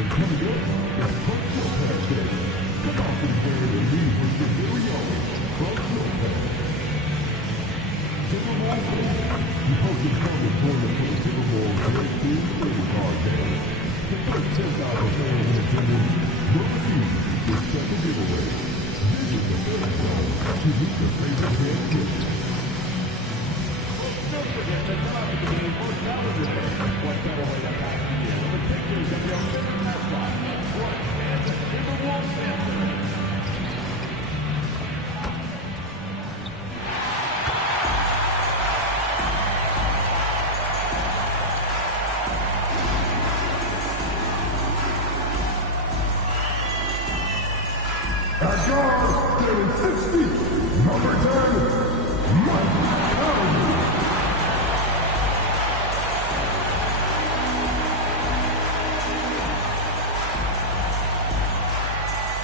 And coming up is Coach Lopez Day. Come out to the game and lead with your very own Coach Lopez. Timberwolves fans, you hope you come to join us for the Timberwolves Great Team Trading Card Day. The first 10,000 fans in attendance will receive this special giveaway. Visit the fan zone to meet your favorite fan gift. Don't forget to come out to the game for television. What better way to pass the year with pictures of your favorite mascot, Roy, and the Timberwolves Center. At guard, getting 6 feet, number 10, Mike Conley.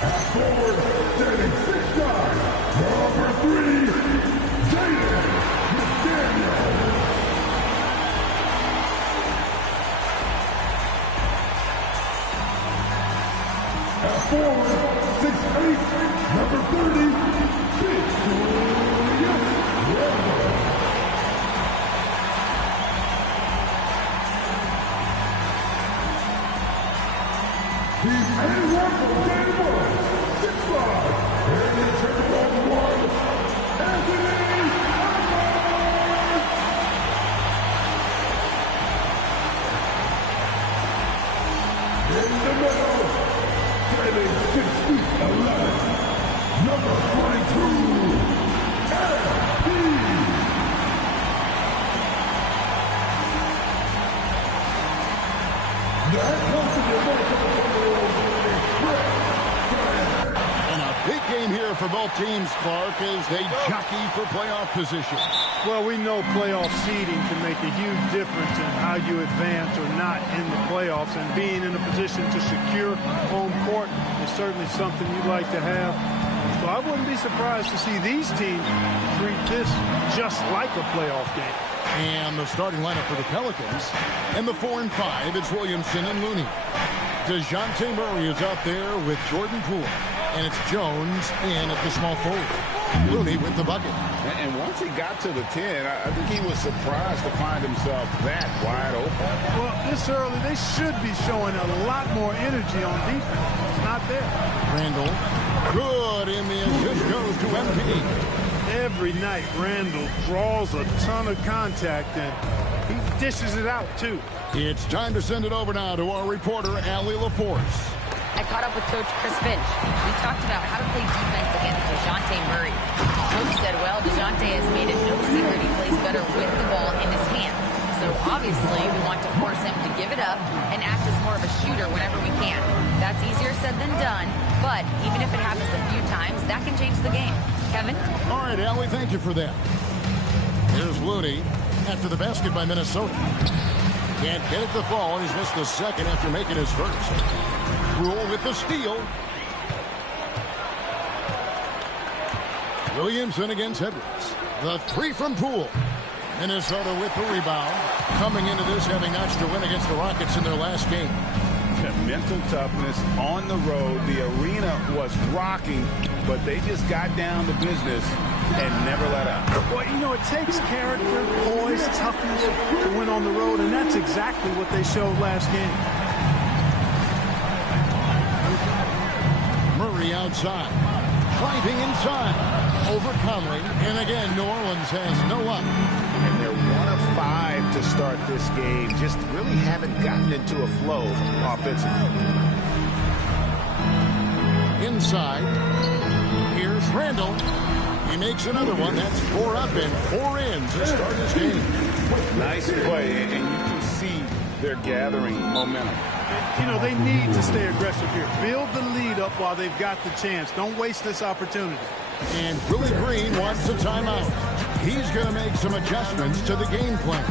At forward, getting 6'9", number 3, Jaden McDaniel. At forward, 6'8", number 30, Victorious Randle. He's anyone from day one, 6'5", and the Timberwolves 1, Anthony Edwards. In the middle, trailing 6 feet 11, number 22, LP. That comes to the voice of the Timberwolves, And a big game here for both teams, Clark, as they jockey for playoff position. Well, we know playoff seeding can make a huge difference in how you advance or not in the playoffs, and being in a position to secure home court is certainly something you'd like to have. So I wouldn't be surprised to see these teams treat this just like a playoff game. And the starting lineup for the Pelicans. And the 4 and 5, it's Williamson and Looney. DeJounte Murray is out there with Jordan Poole. And it's Jones in at the small forward. Looney with the bucket. And once he got to the 10, I think he was surprised to find himself that wide open. Well, this early, they should be showing a lot more energy on defense. It's not there. Randall, good, and the assist goes to MP. Every night, Randall draws a ton of contact, and he dishes it out, too. It's time to send it over now to our reporter, Allie LaForce. I caught up with Coach Chris Finch. We talked about how to play defense against DeJounte Murray. Coach said, well, DeJounte has made it no secret he plays better with the ball in his hands. So obviously we want to force him to give it up and act as more of a shooter whenever we can. That's easier said than done, but even if it happens a few times, that can change the game. Kevin? All right, Allie, thank you for that. Here's Looney after the basket by Minnesota. Can't get it to fall, and he's missed the second after making his first. Rule with the steal. Williamson against Edwards. The 3 from Poole. Minnesota with the rebound. Coming into this having notched a win against the Rockets in their last game. Mental toughness on the road. The arena was rocking, but they just got down to business and never let up. Well, you know, it takes character, poise, toughness to win on the road, and that's exactly what they showed last game. Murray outside. Driving inside. Over Conley. And again, New Orleans has no luck. And they're 1 of 5 to start this game. Just really haven't gotten into a flow offensively. Inside. Here's Randall. He makes another one. That's 4 up and 4 in to start this game. Nice play, and you can see they're gathering momentum. You know, they need to stay aggressive here. Build the lead up while they've got the chance. Don't waste this opportunity. And Willie Green wants a timeout. He's going to make some adjustments to the game plan.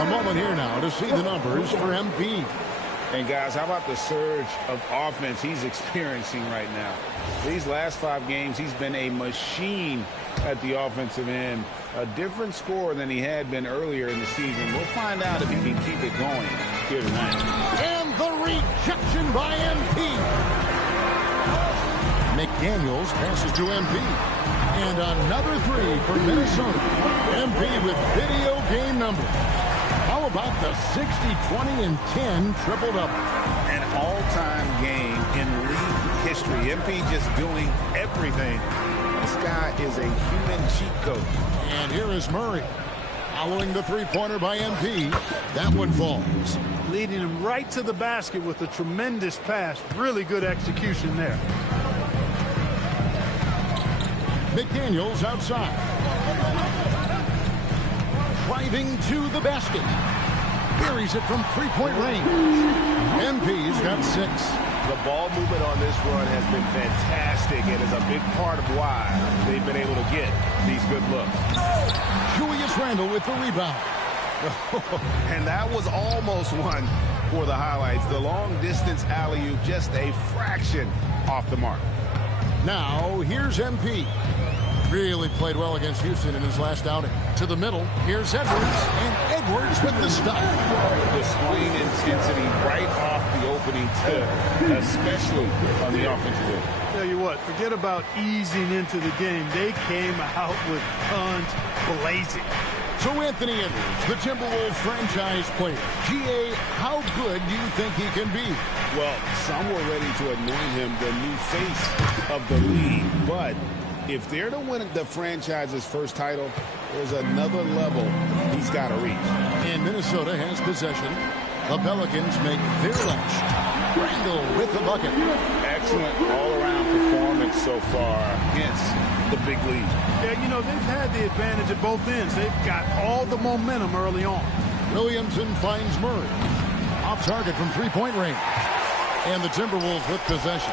A moment here now to see the numbers for MP. And guys, how about the surge of offense he's experiencing right now? These last 5 games, he's been a machine at the offensive end. A different score than he had been earlier in the season. We'll find out if he can keep it going here tonight. And the rejection by MP. McDaniels passes to MP. And another 3 for Minnesota. MP with video game numbers. How about the 60, 20, and 10 triple-double? An all-time game in league history. MP just doing everything. This guy is a human cheat code. And here is Murray. Following the three-pointer by MP. That one falls. Leading him right to the basket with a tremendous pass. Really good execution there. McDaniels outside. Driving to the basket. Buries it from three-point range. MP's got 6. The ball movement on this run has been fantastic and is a big part of why they've been able to get these good looks. Julius Randle with the rebound. And that was almost one for the highlights. The long-distance alley-oop just a fraction off the mark. Now, here's MP. Really played well against Houston in his last outing. To the middle, here's Edwards, and Edwards with the stuff. Displaying intensity right off the opening tip, especially on the offensive end. Tell you what, forget about easing into the game. They came out with guns blazing. So Anthony Edwards, the Timberwolves franchise player. GA, how good do you think he can be? Well, some were ready to anoint him the new face of the league, but if they're to win the franchise's first title, there's another level he's got to reach. And Minnesota has possession. The Pelicans make their lunch. Randle with the bucket. Excellent all-around performance so far against the big lead. Yeah, you know, they've had the advantage at both ends. They've got all the momentum early on. Williamson finds Murray. Off target from three-point range. And the Timberwolves with possession.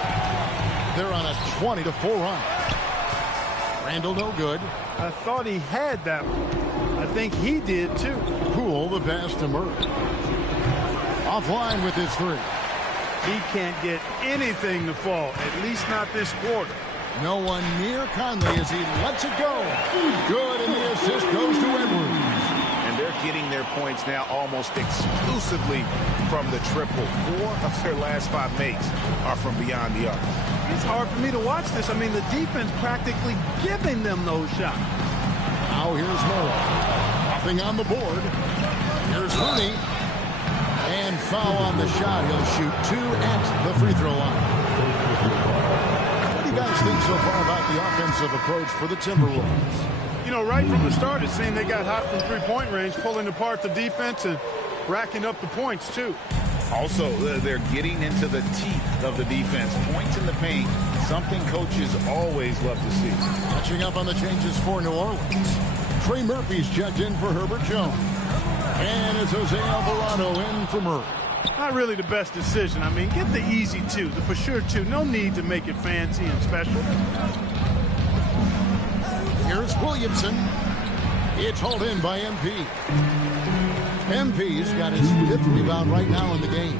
They're on a 20-4 run. Randle no good. I thought he had that one. I think he did too. Poole the pass to Murray. Offline with his 3. He can't get anything to fall, at least not this quarter. No one near Conley as he lets it go. Good, and the assist goes to Edwards. And they're getting their points now almost exclusively from the triple. 4 of their last 5 makes are from beyond the arc. It's hard for me to watch this. I mean, the defense practically giving them those shots. Now here's Murray. Nothing on the board. Here's Looney. And foul on the shot. He'll shoot 2 at the free throw line. What do you guys think so far about the offensive approach for the Timberwolves? You know, right from the start, it seemed they got hot from three-point range, pulling apart the defense and racking up the points, too. Also, they're getting into the teeth of the defense. Points in the paint, something coaches always love to see. Catching up on the changes for New Orleans. Trey Murphy's checked in for Herbert Jones. And it's Jose Alvarado in for Murray. Not really the best decision. I mean, get the easy 2, the for sure 2. No need to make it fancy and special. Here's Williamson. It's hauled in by MP. MP's got his 5th rebound right now in the game.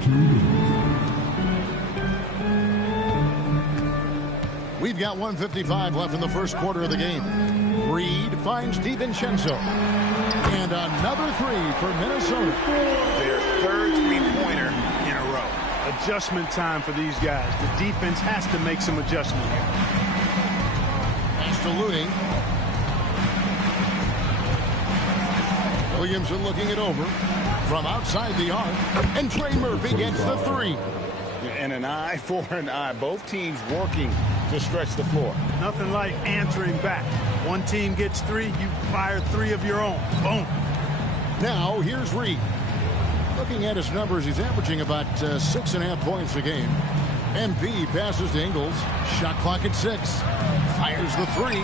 We've got 1:55 left in the first quarter of the game. Reed finds DiVincenzo. And another 3 for Minnesota. Their 3rd three-pointer in a row. Adjustment time for these guys. The defense has to make some adjustment here. Pass to Looney. Williamson looking it over from outside the arc. And Trey Murphy gets the 3. And an eye for an eye. Both teams working to stretch the floor. Nothing like answering back. One team gets 3, you fire 3 of your own. Boom. Now, here's Reed. Looking at his numbers, he's averaging about 6.5 points a game. MP passes to Ingles. Shot clock at 6. Fires the 3.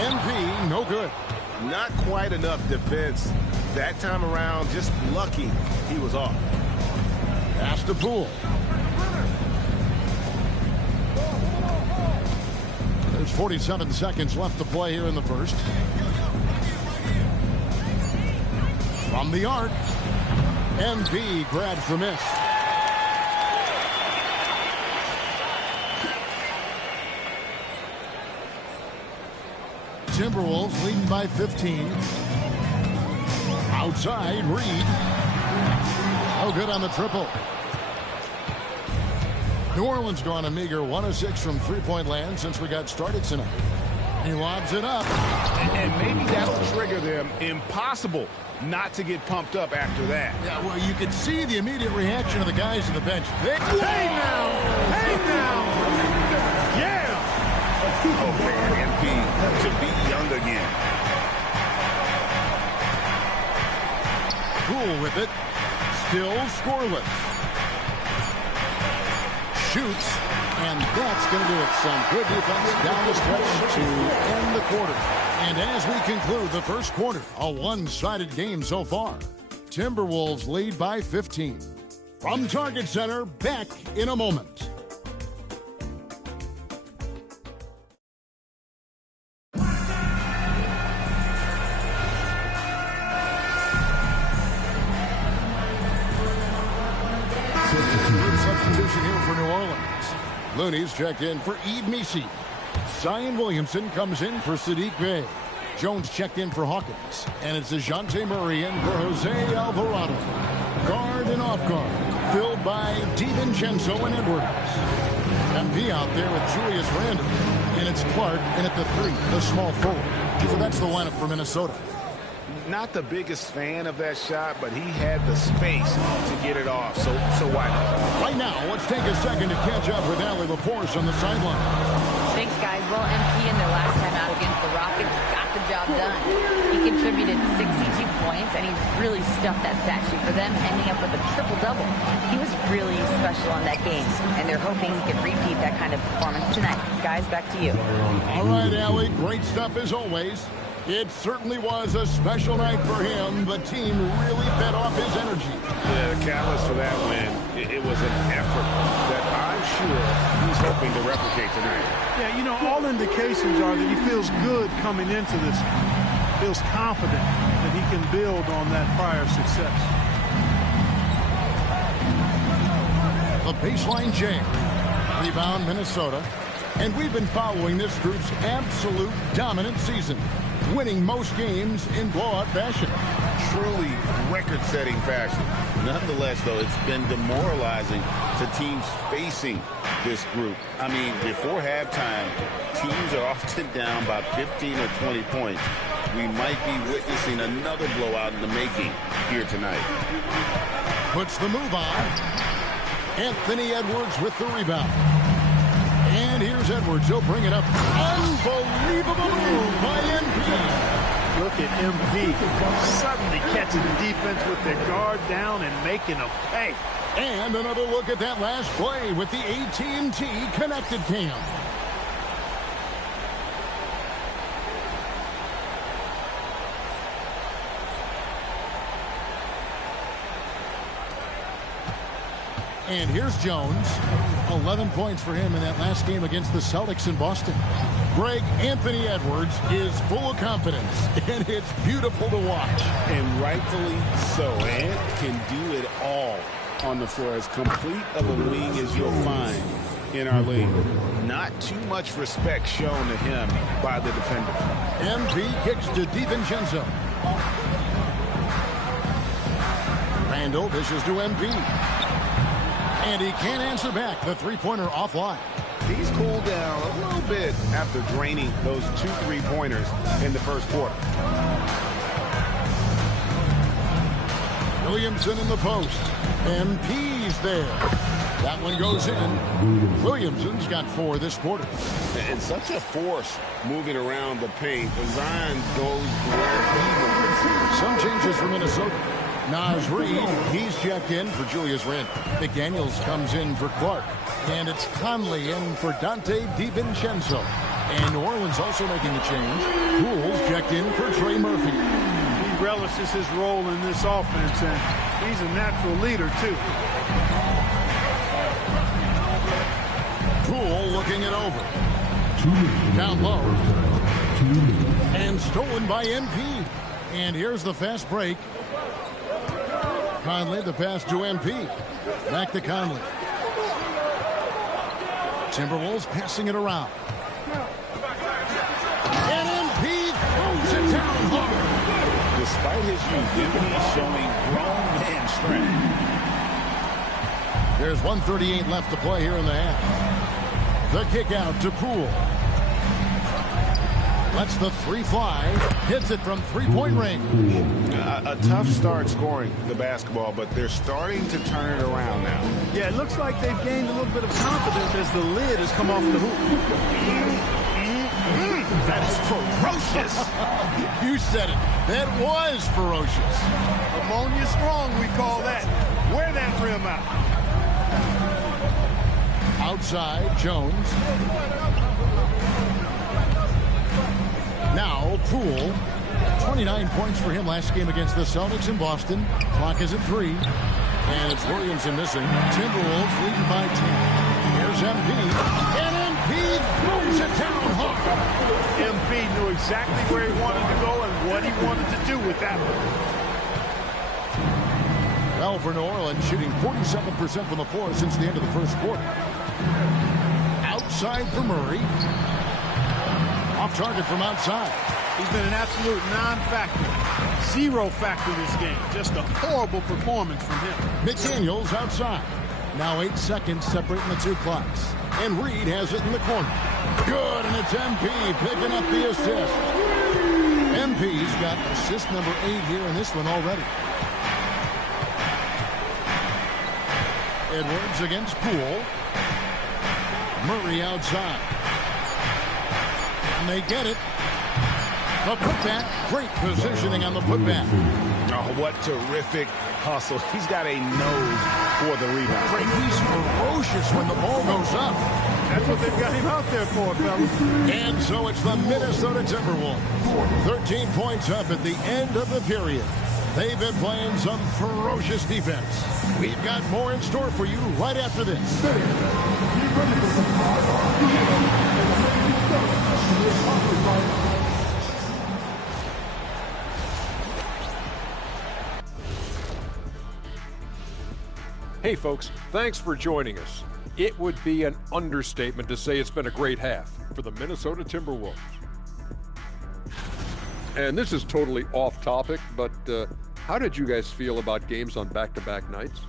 MP, no good. Not quite enough defense. That time around, just lucky he was off. Pass to Poole. There's 47 seconds left to play here in the first. From the arc, MP grabs the miss. Timberwolves leading by 15. Outside, Reed. Oh, good on the triple. New Orleans gone a meager 1 of 6 from three-point land since we got started tonight. He lobs it up. And maybe that'll trigger them. Impossible not to get pumped up after that. Yeah, well, you can see the immediate reaction of the guys on the bench. Hey now! Hey now! Yeah! Oh, man, MP to be young again. Cool with it. Still scoreless. Shoots, and that's going to do it. Some good defense down the stretch to end the quarter. And as we conclude the first quarter, a one-sided game so far. Timberwolves lead by 15. From Target Center, back in a moment. Substitution here for New Orleans. Looney's checked in for Yves Missi. Zion Williamson comes in for Sadiq Bey. Jones checked in for Hawkins. And it's DeJounte Murray in for Jose Alvarado. Guard and off guard. Filled by DiVincenzo and Edwards. MP out there with Julius Randle. And it's Clark in at the 3, the small forward. So that's the lineup for Minnesota. Not the biggest fan of that shot, but he had the space to get it off, so why not? Right now, let's take a second to catch up with Allie LaForce on the sideline. Thanks, guys. Well, MP in their last time out against the Rockets got the job done. He contributed 62 points, and he really stuffed that stat sheet for them, ending up with a triple-double. He was really special on that game, and they're hoping he can repeat that kind of performance tonight. Guys, back to you. All right, Allie, great stuff as always. It certainly was a special night for him. The team really fed off his energy. Yeah, the catalyst for that win, it was an effort that I'm sure he's hoping to replicate tonight. Yeah, you know, all indications are that he feels good coming into this. Feels confident that he can build on that prior success. The baseline jam. Rebound, Minnesota. And we've been following this group's absolute dominant season, winning most games in blowout fashion. Truly record-setting fashion. Nonetheless, though, it's been demoralizing to teams facing this group. I mean, before halftime, teams are often down by 15 or 20 points. We might be witnessing another blowout in the making here tonight. Puts the move on. Anthony Edwards with the rebound. And here's Edwards. He'll bring it up. Unbelievable move by MP. Look at MP suddenly catching the defense with their guard down and making them pay. And another look at that last play with the AT&T connected cam. And here's Jones. 11 points for him in that last game against the Celtics in Boston. Greg, Anthony Edwards is full of confidence, and it's beautiful to watch. And rightfully so. Ant can do it all on the floor. As complete of a wing as you'll find in our league. Not too much respect shown to him by the defender. MP kicks to DiVincenzo. Randle dishes to MP. And he can't answer back. The three-pointer offline. He's cooled down a little bit after draining those 2 3-pointers in the first quarter. Williamson in the post. MP's there. That one goes in. Williamson's got 4 this quarter. And such a force moving around the paint. Zion goes where he wants. Some changes for Minnesota. Naz Reid, he's checked in for Julius Randle. McDaniels comes in for Clark. And it's Conley in for Dante DiVincenzo. And New Orleans also making a change. Poole's checked in for Trey Murphy. He relishes his role in this offense, and he's a natural leader, too. Poole looking it over. Down low. And stolen by MP. And here's the fast break. Conley, the pass to MP. Back to Conley. Timberwolves passing it around. And MP MP showing grown man strength. There's 1:38 left to play here in the half. The kick out to Poole. Lets the three fly. Hits it from three-point range. A tough start scoring the basketball, but they're starting to turn it around now. Yeah, it looks like they've gained a little bit of confidence as the lid has come off the hoop. That is ferocious. You said it. That was ferocious. Ammonia strong, we call that. Wear that rim out. Outside, Jones. Now, Poole. 29 points for him last game against the Celtics in Boston. Clock is at 3. And it's Williamson missing. Timberwolves leading by 10. Here's MP. And MP throws it down hard. MP knew exactly where he wanted to go and what he wanted to do with that one. Well, for New Orleans, shooting 47% from the floor since the end of the first quarter. Outside for Murray. Off target from outside. He's been an absolute non-factor. Zero factor this game. Just a horrible performance from him. McDaniels outside. Now 8 seconds separating the two clocks. And Reed has it in the corner. Good, and it's MP picking up the assist. MP's got assist number 8 here in this one already. Edwards against Poole. Murray outside. And they get it. The putback. Great positioning on the putback. Oh, what terrific hustle. He's got a nose for the rebound. Frank, he's ferocious when the ball goes up. That's what they've got him out there for, fellas. And so it's the Minnesota Timberwolves. 13 points up at the end of the period. They've been playing some ferocious defense. We've got more in store for you right after this. Hey folks, thanks for joining us. It would be an understatement to say it's been a great half for the Minnesota Timberwolves. And this is totally off topic, but how did you guys feel about games on back-to-back nights?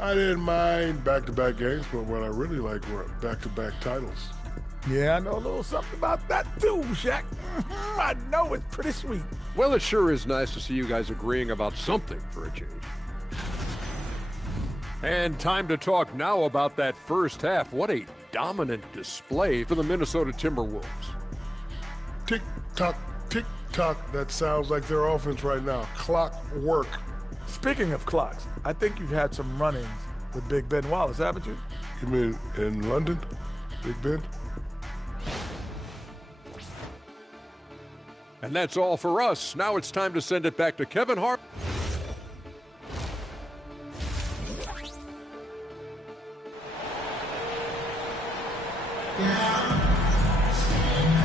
I didn't mind back-to-back games, but what I really liked were back-to-back titles. Yeah, I know a little something about that too, Shaq. I know it's pretty sweet. Well, it sure is nice to see you guys agreeing about something for a change. And time to talk now about that first half. What a dominant display for the Minnesota Timberwolves. Tick-tock, tick-tock. That sounds like their offense right now. Clockwork. Speaking of clocks, I think you've had some run-ins with Big Ben Wallace, haven't you? You mean in London, Big Ben? And that's all for us. Now it's time to send it back to Kevin Hart.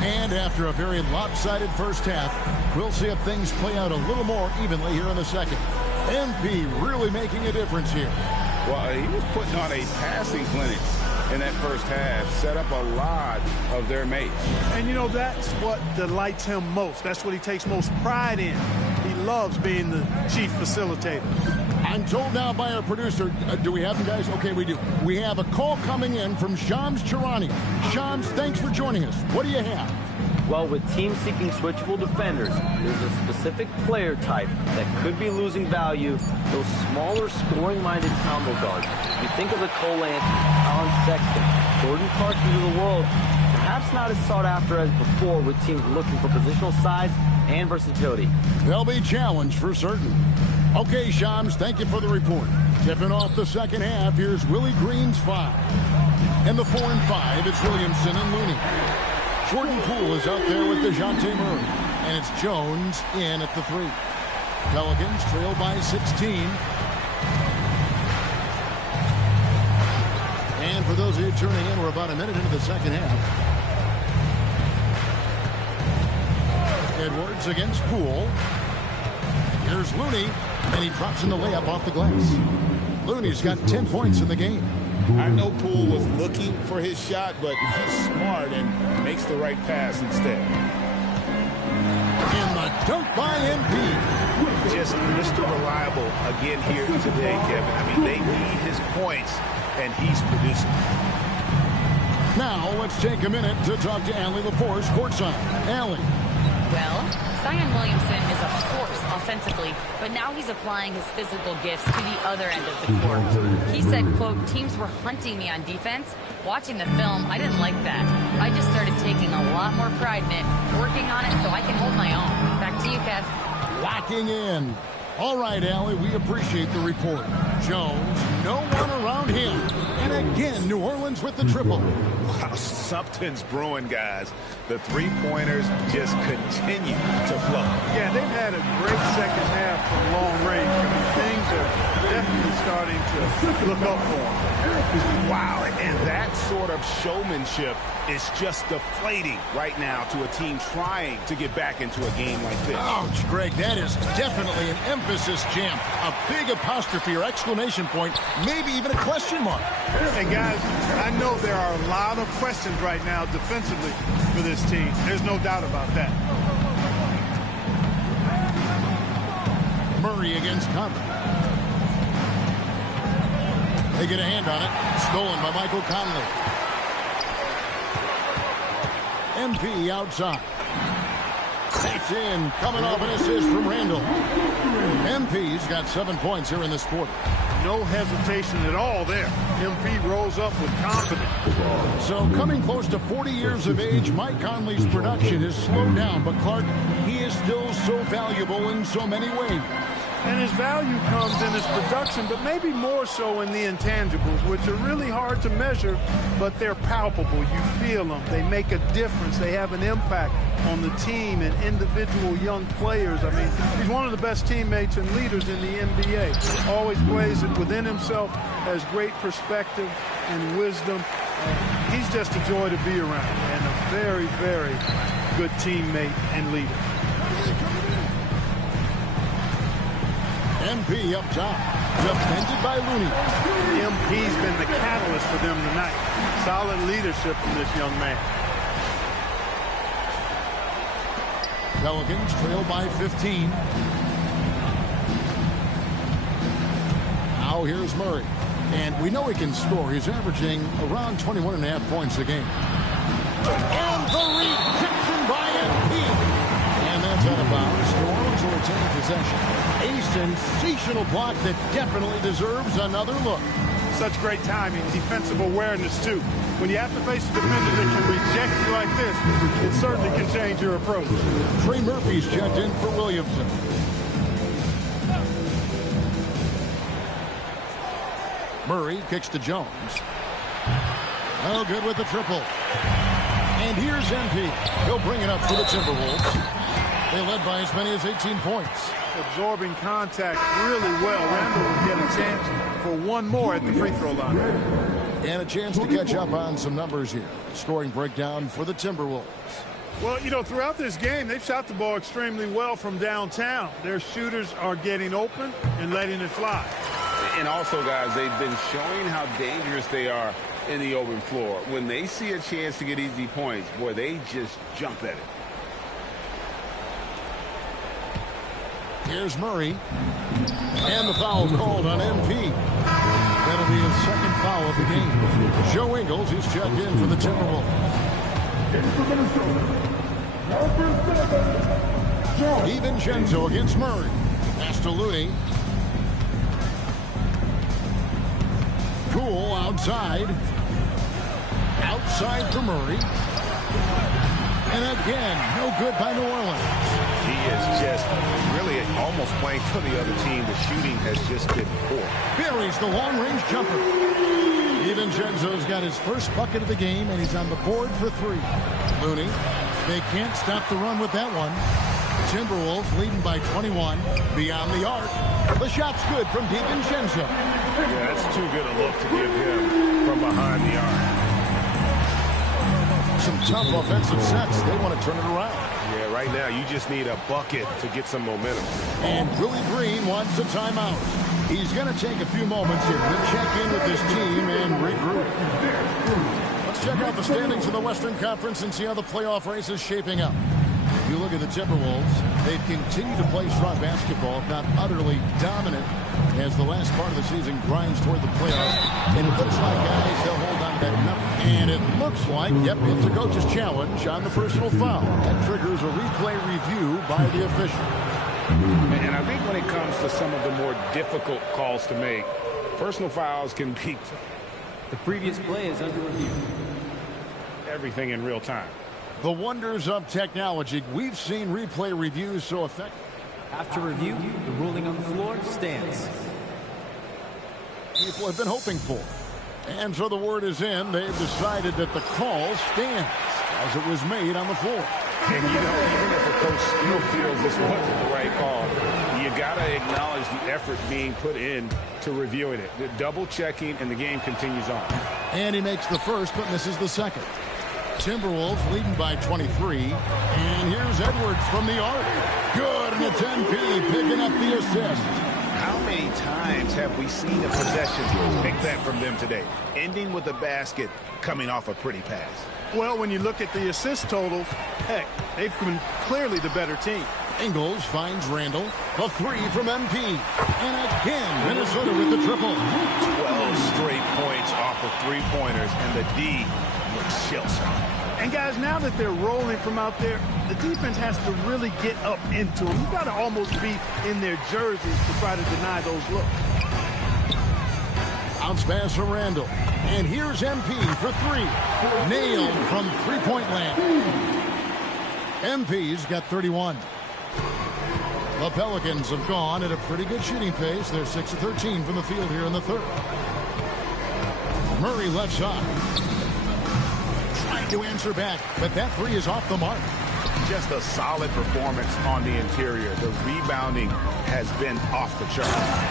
And after a very lopsided first half, we'll see if things play out a little more evenly here in the second. MP really making a difference here. Well, he was putting on a passing clinic in that first half, set up a lot of their mates. And, you know, that's what delights him most. That's what he takes most pride in. He loves being the chief facilitator. I'm told now by our producer, do we have them, guys? Okay, we do. We have a call coming in from Shams Charania. Shams, thanks for joining us. What do you have? Well, with teams seeking switchable defenders, there's a specific player type that could be losing value, those smaller scoring-minded combo guards. You think of the Cole Anthony, Colin Sexton, Jordan Clarkson of the world, perhaps not as sought after as before with teams looking for positional size and versatility. They'll be challenged for certain. Okay, Shams, thank you for the report. Tipping off the second half, here's Willie Green's 5. And the 4 and 5, it's Williamson and Looney. Jordan Poole is out there with DeJounte Murray. And it's Jones in at the 3. Pelicans trail by 16. And for those of you tuning in, we're about a minute into the second half. Edwards against Poole. Here's Looney, and he drops in the layup off the glass. Looney's got 10 points in the game. I know Poole was looking for his shot, but he's smart and makes the right pass instead. And the dunk by MP. Just just Mr. Reliable again here today, Kevin. I mean, they need his points, and he's producing. Now, let's take a minute to talk to Allie LaForce courtside. Allie. Well, Zion Williamson is a force offensively, but now he's applying his physical gifts to the other end of the court. He said, quote, teams were hunting me on defense. Watching the film, I didn't like that. I just started taking a lot more pride in it, working on it so I can hold my own. Back to you, Kev. Locking in. All right, Allie, we appreciate the report. Jones, no one around him. And again, New Orleans with the triple. Wow, something's brewing, guys. The three-pointers just continue to flow. Yeah, they've had a great second half from long range. I mean, things are definitely starting to look up for them. Wow, and that sort of showmanship is just deflating right now to a team trying to get back into a game like this. Ouch, Greg, that is definitely an emphasis jam. A big apostrophe or exclamation point, maybe even a question mark. And guys, I know there are a lot of questions right now defensively for this team. There's no doubt about that. Murray against Conley. They get a hand on it. Stolen by Michael Conley. MP outside. That's in. Coming off an assist from Randall. MP's got 7 points here in this quarter. No hesitation at all there. MP rose up with confidence. So coming close to 40 years of age, Mike Conley's production has slowed down. But Clark, he is still so valuable in so many ways. And his value comes in his production, but maybe more so in the intangibles, which are really hard to measure, but they're palpable. You feel them. They make a difference. They have an impact on the team and individual young players. I mean, he's one of the best teammates and leaders in the NBA. Always plays it within himself, has great perspective and wisdom. He's just a joy to be around and a very, very good teammate and leader. MP up top, defended by Looney. MP's been the catalyst for them tonight. Solid leadership from this young man. Pelicans trail by 15. Now here's Murray. And we know he can score. He's averaging around 21.5 points a game. And the rejection by MP. And that's out of bounds. New Orleans will retain possession. A sensational block that definitely deserves another look. Such great timing, defensive awareness, too. When you have to face a defender that can reject you like this, it certainly can change your approach. Trey Murphy's checked in for Williamson. Murray kicks to Jones. Oh, good with the triple. And here's MP. He'll bring it up for the Timberwolves. They led by as many as 18 points. Absorbing contact really well. Randall will get a chance for one more at the free throw line. And a chance to catch up on some numbers here. Scoring breakdown for the Timberwolves. Well, you know, throughout this game, they've shot the ball extremely well from downtown. Their shooters are getting open and letting it fly. And also, guys, they've been showing how dangerous they are in the open floor. When they see a chance to get easy points, boy, they just jump at it. Here's Murray. And the foul called on MP. That'll be his second foul of the game. Joe Ingles, he's checked in for the Timberwolves. DiVincenzo against Murray. Pass to Looney. Cool outside. Outside for Murray. And again, no good by New Orleans. He is just really almost playing for the other team. The shooting has just been poor. Buries the long-range jumper. DiVincenzo's got his first bucket of the game, and he's on the board for three. Looney, they can't stop the run with that one. Timberwolves leading by 21. Beyond the arc. The shot's good from DiVincenzo. Yeah, that's too good a look to give him from behind the arc. Some tough offensive sets. They want to turn it around. Yeah, right now you just need a bucket to get some momentum. And Willie Green wants a timeout. He's going to take a few moments here to check in with his team and regroup. Let's check out the standings in the Western Conference and see how the playoff race is shaping up. You look at the Timberwolves, they've continued to play strong basketball, if not utterly dominant, as the last part of the season grinds toward the playoffs. And it looks like, guys, they'll hold on to that number. And it looks like, yep, it's a coach's challenge on the personal foul. That triggers a replay review by the official. And I think when it comes to some of the more difficult calls to make, personal fouls can be the previous play is under review. Everything in real time. The wonders of technology. We've seen replay reviews so effective. After review, the ruling on the floor stands. People have been hoping for. And so the word is in. They've decided that the call stands as it was made on the floor. And you know, even if a coach still feels this wasn't the right call, you got to acknowledge the effort being put in to reviewing it. The double checking, and the game continues on. And he makes the first, but misses the second. Timberwolves leading by 23. And here's Edwards from the arc. Good, and it's MP picking up the assist. How many times have we seen a possession like that from them today? Ending with a basket, coming off a pretty pass. Well, when you look at the assist totals, heck, they've been clearly the better team. Ingles finds Randall. The three from MP. And again, Minnesota with the triple. 12 straight points off of three-pointers, and the D looks shell-shocked. And, guys, now that they're rolling from out there, the defense has to really get up into them. You've got to almost be in their jerseys to try to deny those looks. Bounce pass from Randall. And here's MP for three. Nailed from three-point land. MP's got 31. The Pelicans have gone at a pretty good shooting pace. They're 6 of 13 from the field here in the third. Murray left side. Trying to answer back, but that three is off the mark. Just a solid performance on the interior. The rebounding has been off the chart.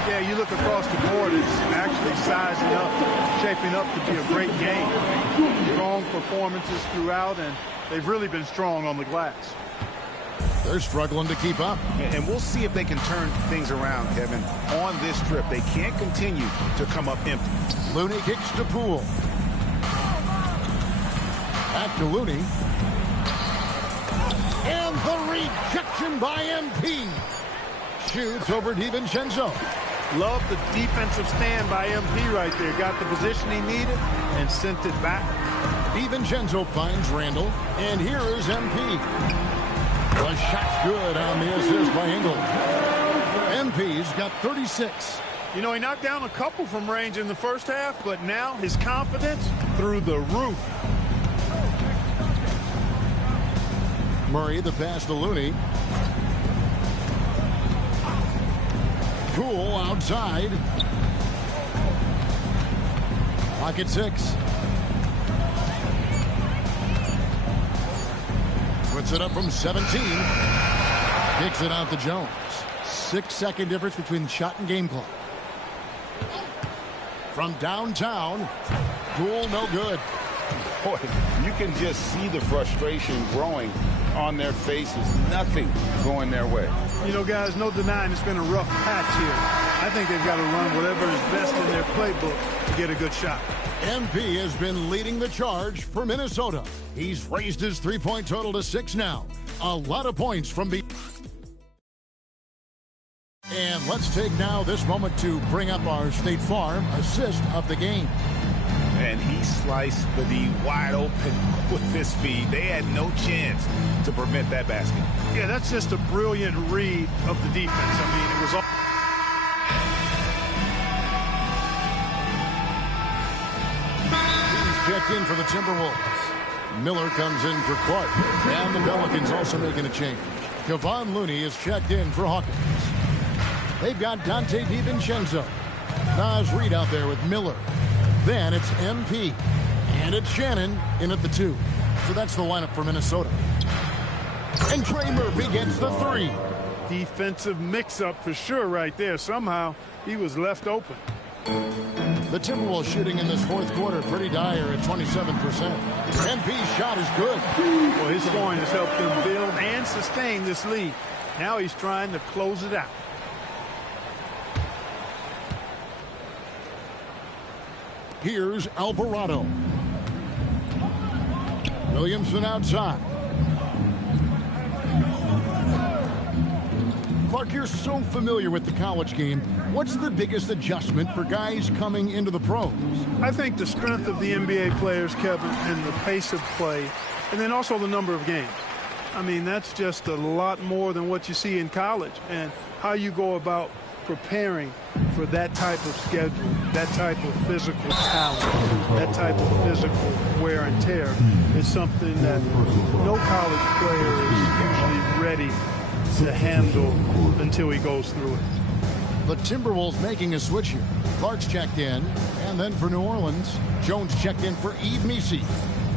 Yeah, you look across the board, it's actually sizing up, shaping up to be a great game. Strong performances throughout, and they've really been strong on the glass. They're struggling to keep up. And we'll see if they can turn things around, Kevin. On this trip, they can't continue to come up empty. Looney kicks to Poole. Back to Looney. And the rejection by MP. Shoots over DiVincenzo. Love the defensive stand by MP right there. Got the position he needed and sent it back. DiVincenzo finds Randall. And here is MP. The shot's good on the assist by Ingles. MP's got 36. You know, he knocked down a couple from range in the first half, but now his confidence through the roof. Murray, the pass to Looney. Poole outside. Clock at 6. Puts it up from 17. Kicks it out to Jones. 6-second difference between shot and game clock. From downtown, Poole no good. Boy, you can just see the frustration growing on their faces. Nothing going their way. You know, guys, no denying it's been a rough patch here. I think they've got to run whatever is best in their playbook to get a good shot. MP has been leading the charge for Minnesota. He's raised his three-point total to 6 now. A lot of points from the... And let's take now this moment to bring up our State Farm assist of the game. And he sliced the D wide open with his feed. They had no chance to prevent that basket. Yeah, that's just a brilliant read of the defense. I mean, it was all... He's checked in for the Timberwolves. Miller comes in for Clark. And the Pelicans also making a change. Kevon Looney is checked in for Hawkins. They've got Dante DiVincenzo. Naz Reid out there with Miller. Then it's MP. And it's Shannon in at the 2. So that's the lineup for Minnesota. And Trey Murphy gets the 3. Defensive mix-up for sure right there. Somehow he was left open. The Timberwolves shooting in this fourth quarter pretty dire at 27%. MP's shot is good. Well, his scoring has helped them build and sustain this lead. Now he's trying to close it out. Here's Alvarado. Williamson outside. Clark, you're so familiar with the college game. What's the biggest adjustment for guys coming into the pros? I think the strength of the NBA players, Kevin, and the pace of play, and then also the number of games. I mean, that's just a lot more than what you see in college, and how you go about preparing for that type of schedule, that type of physical talent, that type of physical wear and tear is something that no college player is usually ready to handle until he goes through it. The Timberwolves making a switch here. Clark's checked in, and then for New Orleans, Jones checked in for Yves Missi.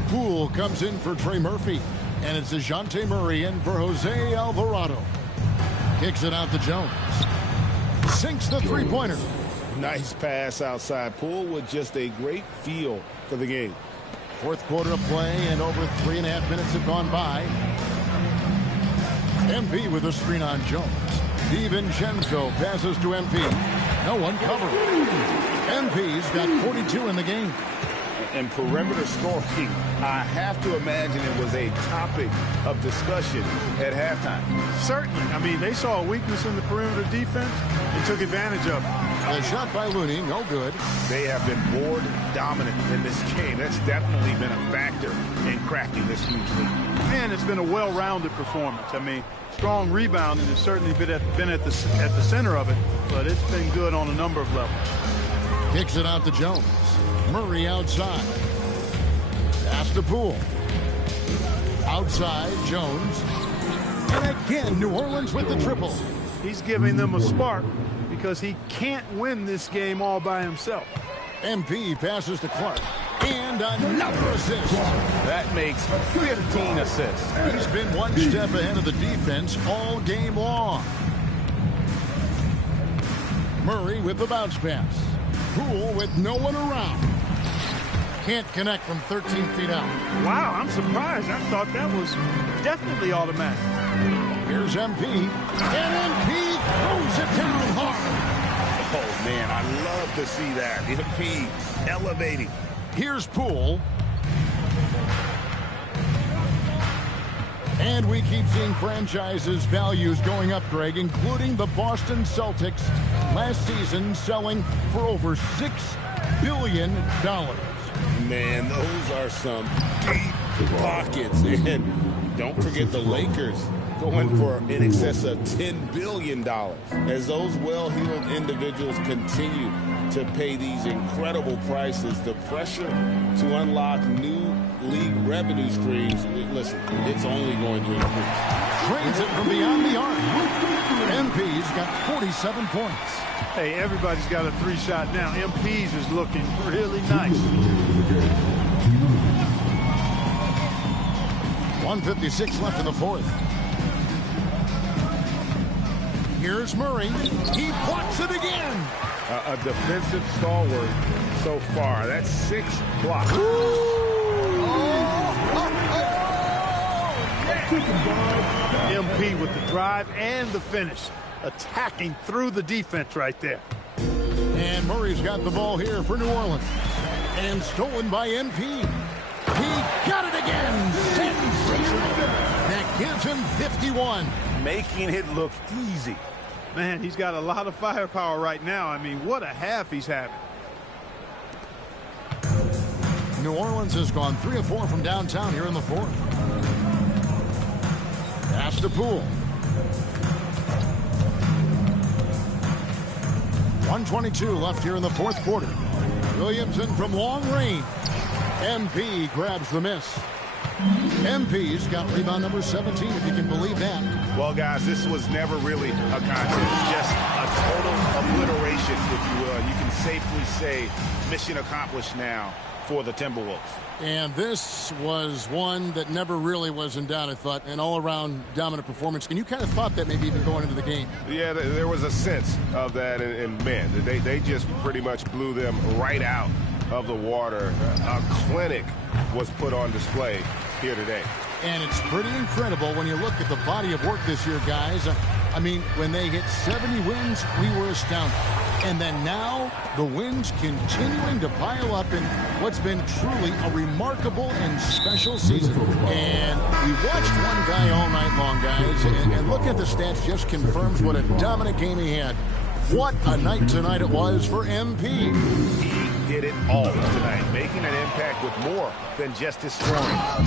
Poole comes in for Trey Murphy, and it's DeJounte Murray in for Jose Alvarado. Kicks it out to Jones. Sinks the three-pointer. Nice pass outside. Poole with just a great feel for the game. Fourth quarter of play, and over 3.5 minutes have gone by. MP with a screen on Jones. DiVincenzo passes to MP. No one covering. MP's got 42 in the game. And perimeter scoring, I have to imagine it was a topic of discussion at halftime. Certainly. I mean, they saw a weakness in the perimeter defense and took advantage of it. A shot by Looney, no good. They have been board dominant in this game. That's definitely been a factor in cracking this huge lead. And it's been a well-rounded performance. I mean, strong rebounding has certainly been at the center of it, but it's been good on a number of levels. Kicks it out to Jones. Murray outside. Pass to Poole. Outside, Jones. And again, New Orleans with the triple. He's giving them a spark because he can't win this game all by himself. MP passes to Clark. And another assist. That makes 15 assists. He's been one step ahead of the defense all game long. Murray with the bounce pass. Poole with no one around. Can't connect from 13 feet out. Wow, I'm surprised. I thought that was definitely automatic. Here's MP. And MP throws it down hard. Oh, man, I love to see that. MP elevating. Here's Poole. And we keep seeing franchises' values going up, Greg, including the Boston Celtics last season selling for over $6 billion. Man, those are some deep pockets. And don't forget the Lakers going for in excess of $10 billion. As those well-heeled individuals continue to pay these incredible prices, the pressure to unlock new league revenue streams, listen, it's only going to increase. Trains it from beyond the arc. MP's got 47 points. Hey, everybody's got a three-shot now. MP's is looking really nice. 1:56 left in the fourth. Here's Murray. He blocks it again. A defensive stalwart so far. That's 6 blocks. MP with the drive and the finish. Attacking through the defense right there. And Murray's got the ball here for New Orleans. And stolen by MP. He got it again. Sensational. That gives him 51. Making it look easy. Man, he's got a lot of firepower right now. I mean, what a half he's having. New Orleans has gone 3 of 4 from downtown here in the fourth. Pass to Poole. 1:22 left here in the fourth quarter. Williamson from long range. MP grabs the miss. MP's got rebound number 17, if you can believe that. Well, guys, this was never really a contest. Just a total obliteration, if you will. You can safely say mission accomplished now for the Timberwolves. And this was one that never really was in doubt, I thought, an all-around dominant performance. And you kind of thought that maybe even going into the game. Yeah, there was a sense of that, and man, they just pretty much blew them right out of the water. A clinic was put on display here today. And it's pretty incredible when you look at the body of work this year, guys. I mean, when they hit 70 wins, we were astounded. And then now, the wins continuing to pile up in what's been truly a remarkable and special season. And we watched one guy all night long, guys, and And looking at the stats just confirms what a dominant game he had. What a night tonight it was for MP. He did it all tonight, making an impact with more than just his scoring.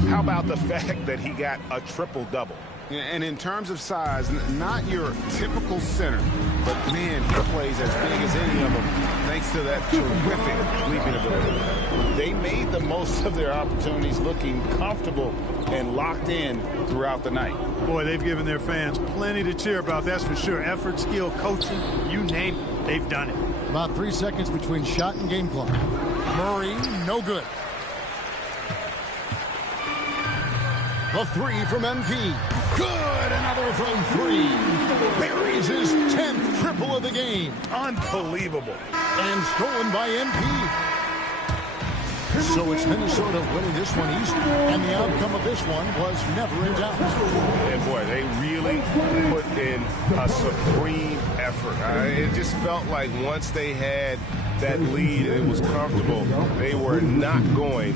How about the fact that he got a triple-double? And in terms of size, not your typical center, but man, he plays as big as any of them thanks to that terrific leaping ability. They made the most of their opportunities, looking comfortable and locked in throughout the night. Boy, they've given their fans plenty to cheer about, that's for sure. Effort, skill, coaching, you name it, they've done it. About 3 seconds between shot and game clock. Murray, no good. The three from MP. Good, another from three. Buries his 10th triple of the game. Unbelievable. And stolen by MP. So it's Minnesota winning this one easy, and the outcome of this one was never in doubt. And boy, they really put in a supreme effort. It just felt like once they had that lead and it was comfortable, they were not going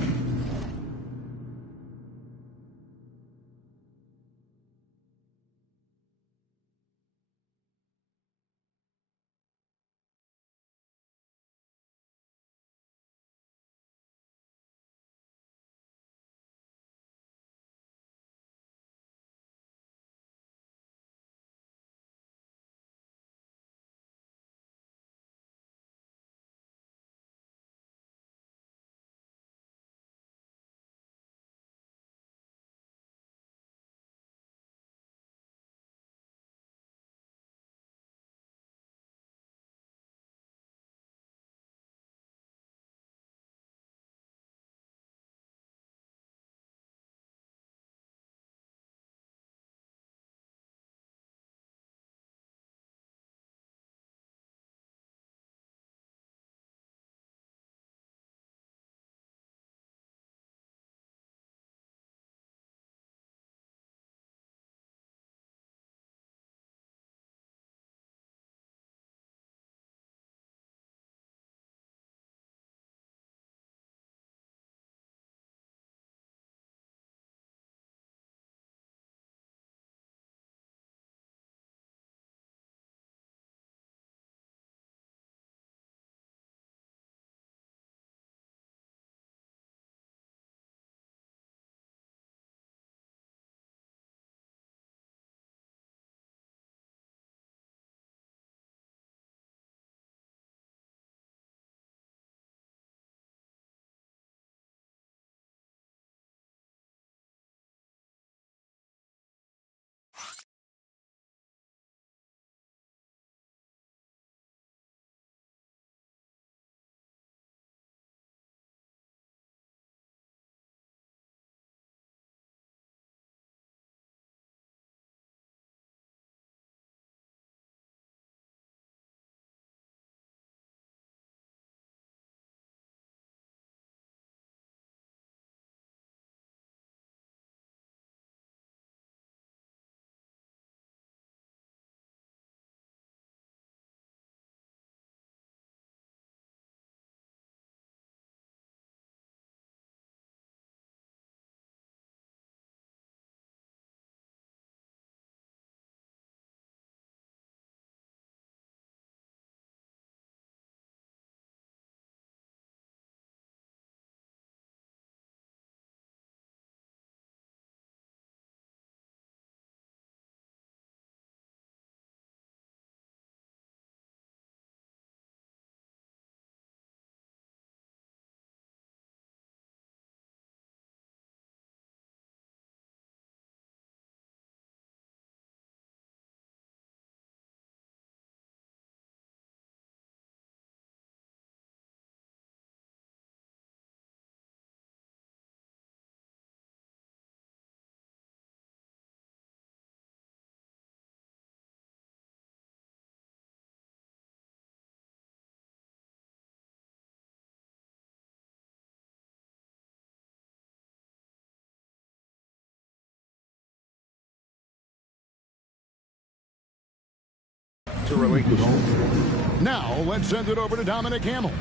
to relinquish it. Now, let's send it over to Dominic Hamill.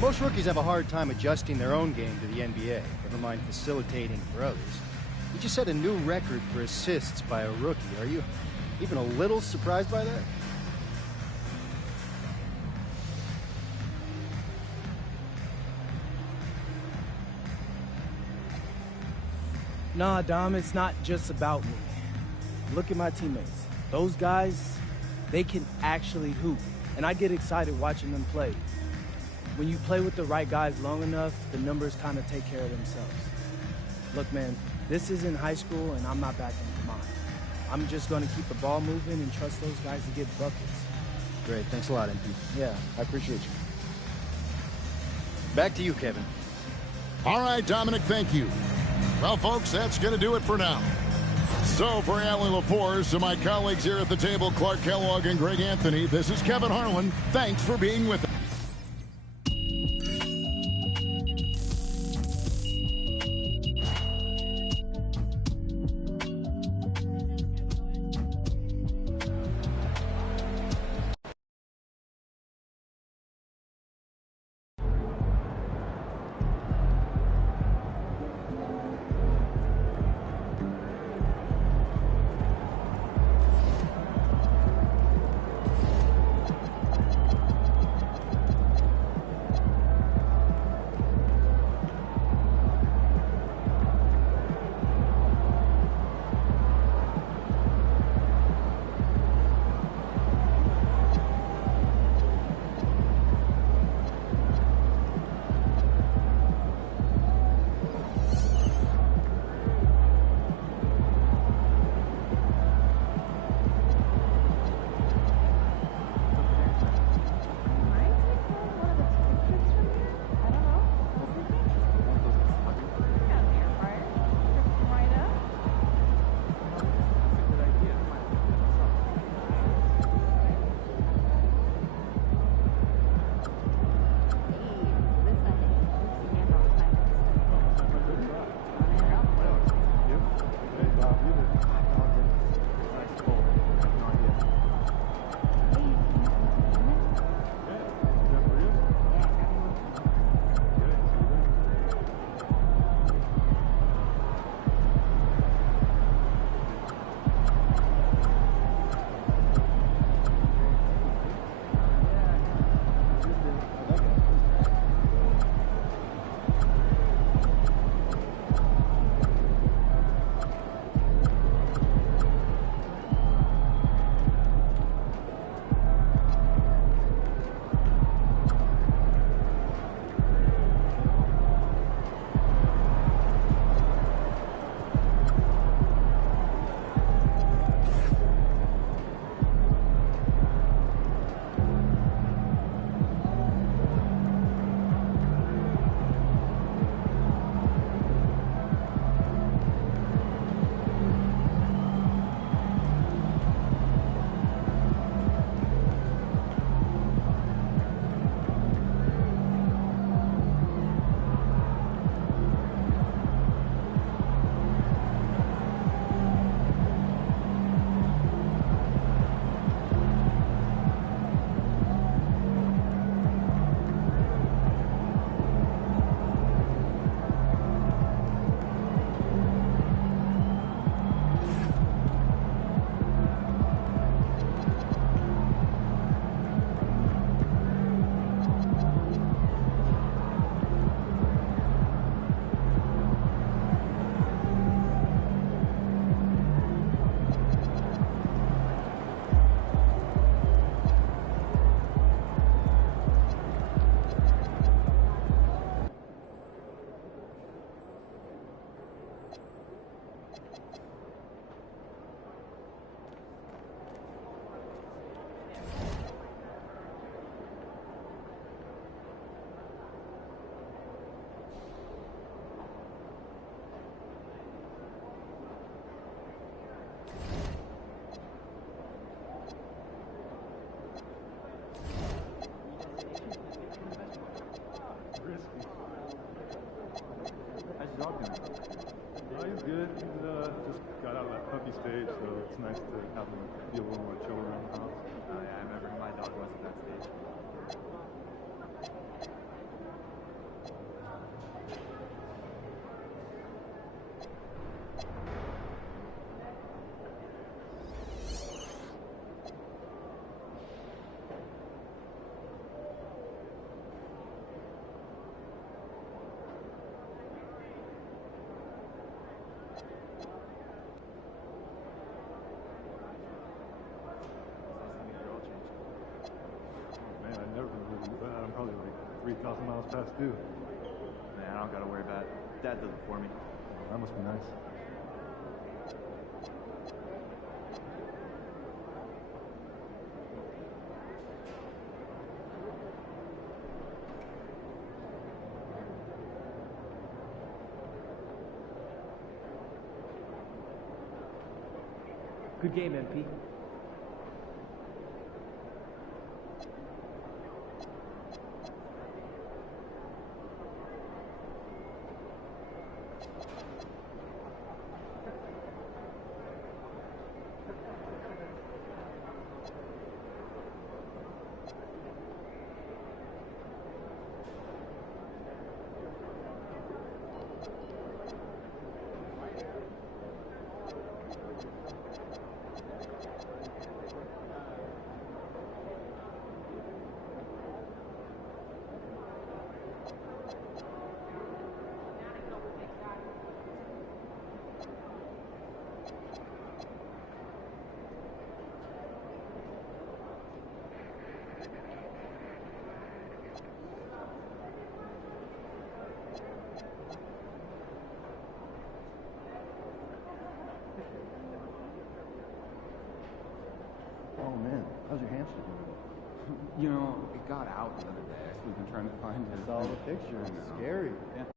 Most rookies have a hard time adjusting their own game to the NBA, never mind facilitating for others. You just set a new record for assists by a rookie. Are you even a little surprised by that? Nah, Dom, it's not just about me. Look at my teammates. Those guys, they can actually hoop, and I get excited watching them play. When you play with the right guys long enough, the numbers kind of take care of themselves. Look, man, this isn't high school, and I'm not backing mine. I'm just going to keep the ball moving and trust those guys to get buckets. Great, thanks a lot, MP. Yeah, I appreciate you. Back to you, Kevin. All right, Dominic, thank you. Well, folks, that's going to do it for now. So for Allie LaForce and my colleagues here at the table, Clark Kellogg and Greg Anthony, this is Kevin Harlan. Thanks for being with us. good. He's just got out of that puppy stage, so it's nice to have him be a little more chill around the house. Yeah, I remember my dog was at that stage. 3,000 miles past due. Man, I don't gotta worry about it. Dad does it for me. That must be nice. Good game, MP. Oh man, how's your hamster doing? You know, it got out the other day. We've been trying to find it. Saw the picture. It's scary. Yeah.